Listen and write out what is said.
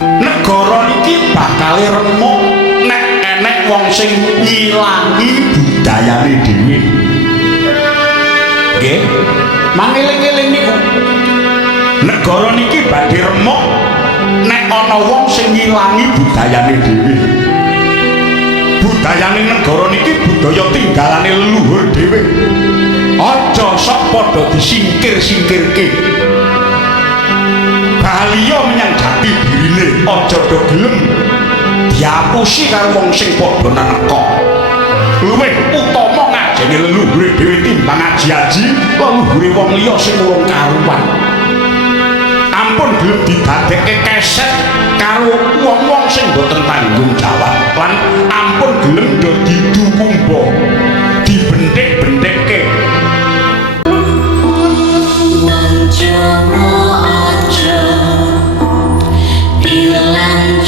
negara niki bakal remuk nek enek wong sing ngilangi budayane dhewe. Nggih, mangeling-eling niku. Negara niki badhe remuk nek ana wong sing ngilangi budayane dhewe. Budayane negara niki budaya tinggalane leluhur dhewe. Aja sok padha disingkir-singkirke. Baliya menyang jati dirine aja do gelem diapusi karo wong sing padha naneka. Luwih utama ngajeni leluhure dhewe timbang aji-aji leluhure wong liya sing urung karuwan. Ampun gelem didadekke keset karo wong-wong sing boten tanggung jawab lan ampun gelem do didukumba dibentik-bentikke. Aja bilang